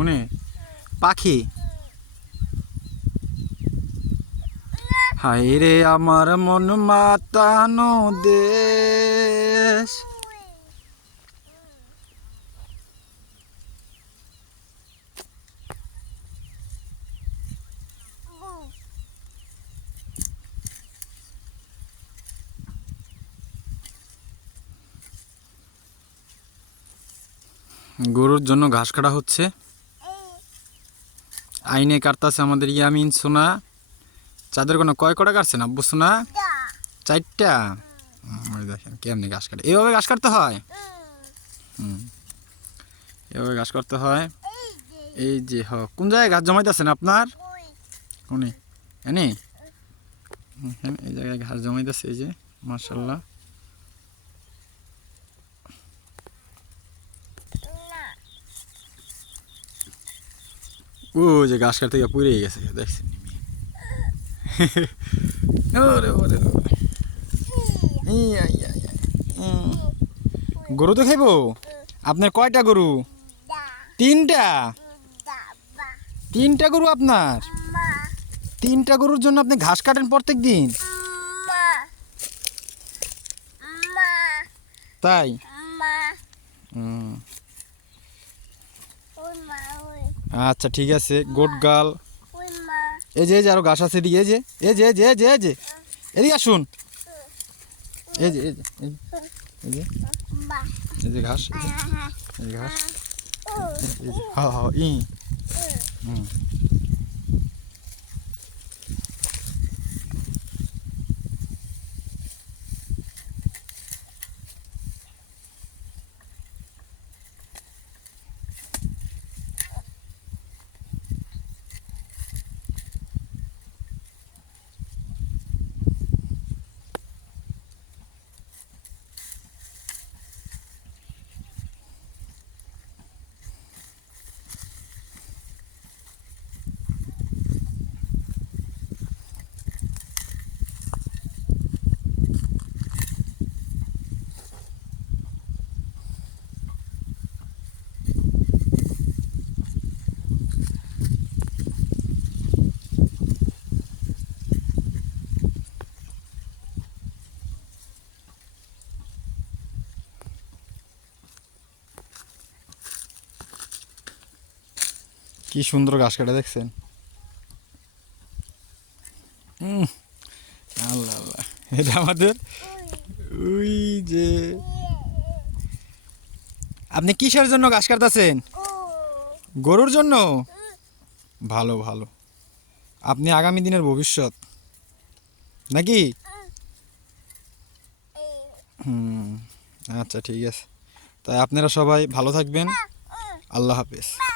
উনি পাখি? হায় রে আমার মন মাতানো দেশ। গরুর জন্য ঘাস কাটা হচ্ছে। আইনে কাটতাছে আমাদের ইয়ামিন সোনা। চাঁদের কোনো কয় কটা কাটছে না, আব্বু সোনা? চারটা? দেখেন, কেমনি ঘাস কাটে। এভাবে ঘাস কাটতে হয়? হুম। এভাবে ঘাস কাটতে হয়? এই যে, হ, কোন জায়গায় ঘাস জমাইতেছেন আপনার? কোনে? এনে? এই জায়গায় ঘাস জমাইতেছে, এই যে মার্শাল্লাহ ও যে ঘাস কাটতে গিয়ে পুড়ে গেছে দেখছেন? ওরে ওরে। গরু তো খাইবো? আপনার কয়টা গরু? তিনটা? তিনটা গরু আপনার? তিনটা গরুর জন্য আপনি ঘাস কাটেন প্রত্যেক দিন? তাই? হুম। আচ্ছা ঠিক আছে গোট গাল এই যে এই যে আরও ঘাস আছে এদিকে এই যে এই যে এই যে এই যে এই যে এদিকে আসুন এই যে এই যে এই যে, এই যে ঘাস এই যে, ঘাস এই যে হ্যাঁ হা ই হুম। কি সুন্দর ঘাস কাটা দেখছেন? আল্লাহ আল্লাহ। এটা আমাদের ওই যে আপনি কিসের জন্য ঘাস কাটতেছেন? গরুর জন্য? ভালো ভালো। আপনি আগামী দিনের ভবিষ্যৎ। নাকি? হুম আচ্ছা ঠিক আছে। তাই আপনারা সবাই ভালো থাকবেন। আল্লাহ হাফেজ।